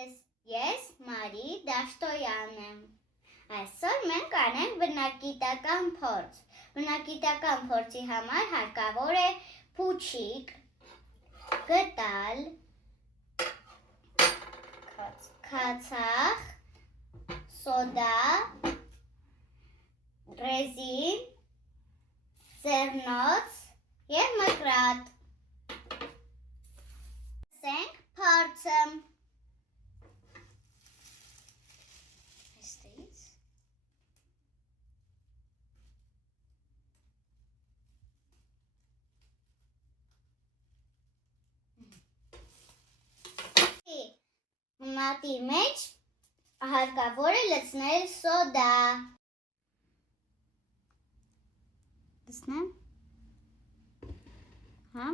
Ես Մարի Դաշտոյանն եմ։ Այսօր մենք անենք բնագիտական փորձ։ Բնագիտական փորձի համար հարկավոր է փուչիկ, գտալ, քացախ, սոդա, ռեզին, ձեռնոց և մկրատ։ Սկսենք փորձը։ Մատի մեջ հարկավոր է լցնել սոդա։ Լցնեմ։ Հա։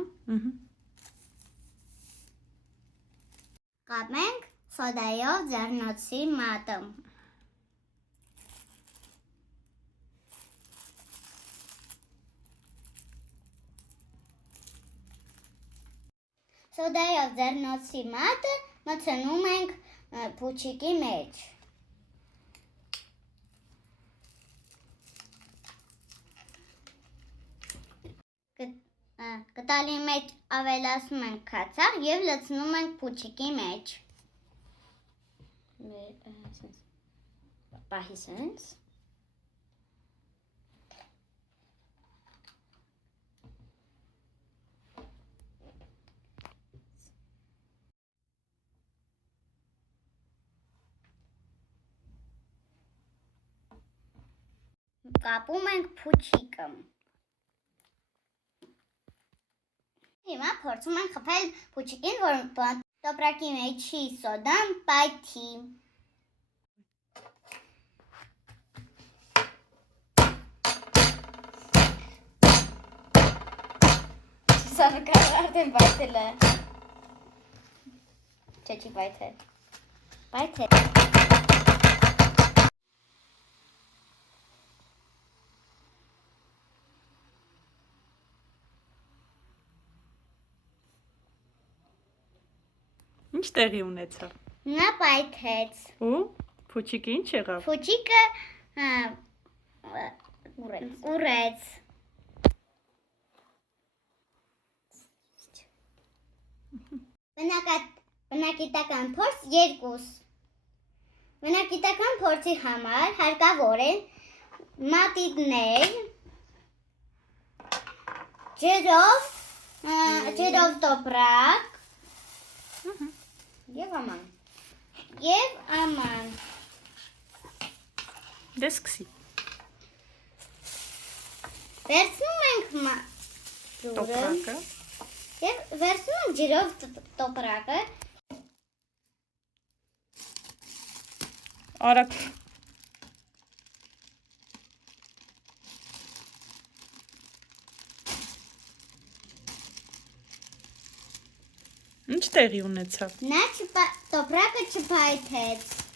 Կապենք սոդայով ձեռնոցի մատը։ Սոդայով ձեռնոցի մատը մտցնում ենք փուչիկի մեջ։ Գտալի մեջ ավելացնում ենք քացախ և լցնում ենք փուչիկի մեջ։ Պահի սենց։ Կապում ենք փուչիկը։ Հիմա փորձում ենք խփել փուչիկին, որ տոպրակի մեջի սոդան պայթի։ Սավկար արդեն պայթել է։ Չէ, չի պայթել։ Պայթել։ Ինչ տեղի ունեցավ։ Նա պայթեց։ Ու փուչիկը ինչ եղավ։ Փուչիկը ուռեց։ Բնագիտական փորձ 2։ Բնագիտական փորձի համար հարկավոր է մատիտներ, ջրով տոպրակ և աման։ Դե սկսի։ Վերցնում ենք տոպրակը և վերցնում ենք ջրով տոպրակը։ Արագ։ Ինչ տեղի ունեցավ։ Նա տոպրակը չպայթեց։